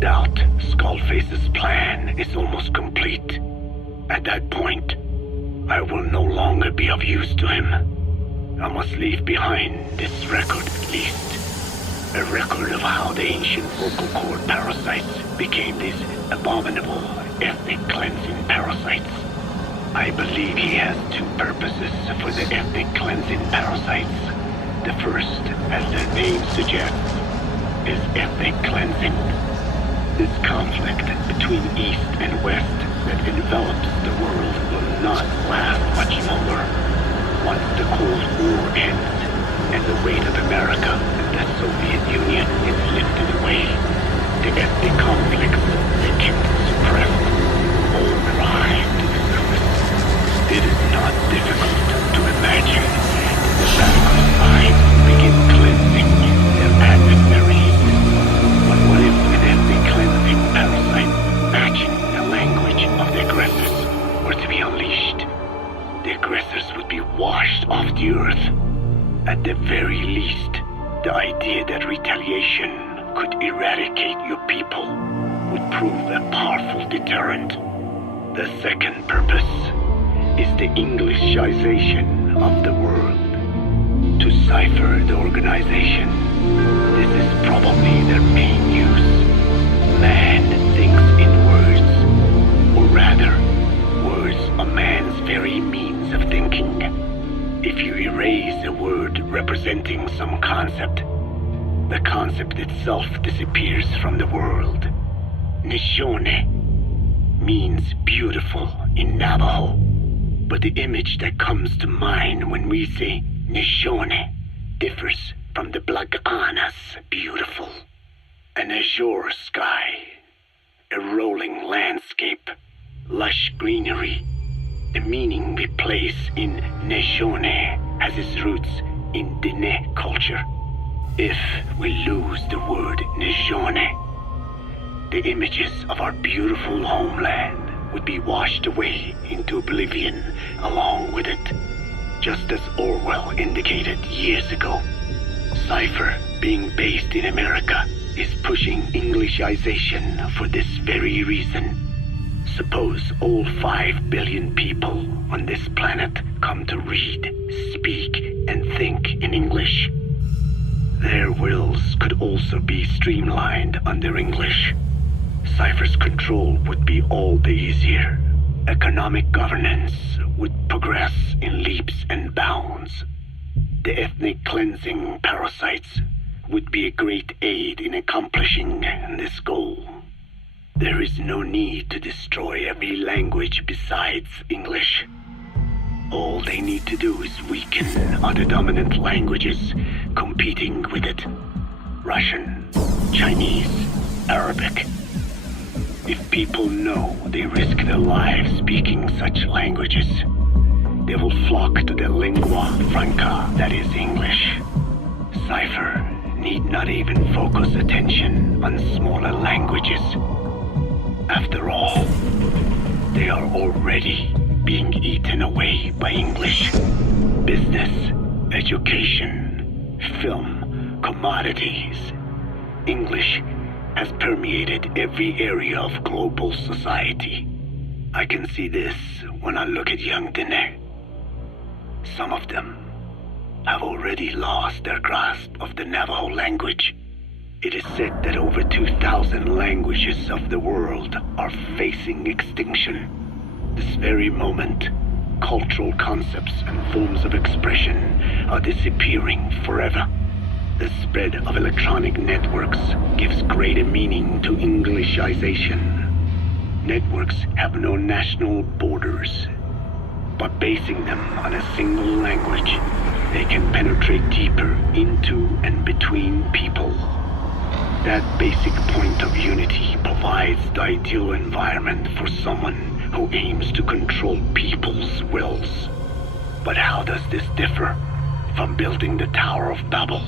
doubt, Skullface's plan is almost complete. At that point, I will no longer be of use to him. I must leave behind this record at least. A record of how the ancient vocal cord parasites became these abominable ethnic cleansing parasites. I believe he has two purposes for the ethnic cleansing parasites. The first, as their name suggests, is ethnic cleansing. This conflict between East and West that envelops the world will not last much longer. Once the Cold War ends and the weight of America and the Soviet Union is lifted away, the ethnic conflicts they kept suppressed all rise to the surface. It is not difficult to imagine the radical sides begin cleansing their adversaries. But what if an ethnic cleansing parasite matching the language of the aggressors were to be unleashed? The aggressors would be washed off the earth. At the very least, the idea that retaliation could eradicate your people would prove a powerful deterrent. The second purpose is the Englishization of the world. To cipher the organization, this is probably their main use. Man thinks in words, or rather, words are man's very means of thinking. If you erase a word representing some concept, the concept itself disappears from the world. Nishone means beautiful in Navajo, but the image that comes to mind when we say Nishone differs from the Blagana's beautiful. An azure sky, a rolling landscape, lush greenery. The meaning we place in Nishone has its roots in Diné culture. If we lose the word Nishone, the images of our beautiful homeland would be washed away into oblivion along with it, just as Orwell indicated years ago. Cypher, being based in America, is pushing Englishization for this very reason. Suppose all 5 billion people on this planet come to read, speak, and think in English. Their wills could also be streamlined under English. Cypher's control would be all the easier. Economic governance would progress in leaps and bounds. The ethnic cleansing parasites would be a great aid in accomplishing this goal. There is no need to destroy every language besides English. All they need to do is weaken other dominant languages competing with it. Russian, Chinese, Arabic. If people know they risk their lives speaking such languages, they will flock to the lingua franca that is English. Cypher need not even focus attention on smaller languages. After all, they are already being eaten away by English. Business, education, film, commodities. English has permeated every area of global society. I can see this when I look at young Diné. Some of them have already lost their grasp of the Navajo language. It is said that over 2,000 languages of the world are facing extinction. This very moment, cultural concepts and forms of expression are disappearing forever. The spread of electronic networks gives greater meaning to Englishization. Networks have no national borders. By basing them on a single language, they can penetrate deeper into and between people. That basic point of unity provides the ideal environment for someone who aims to control people's wills. But how does this differ from building the Tower of Babel?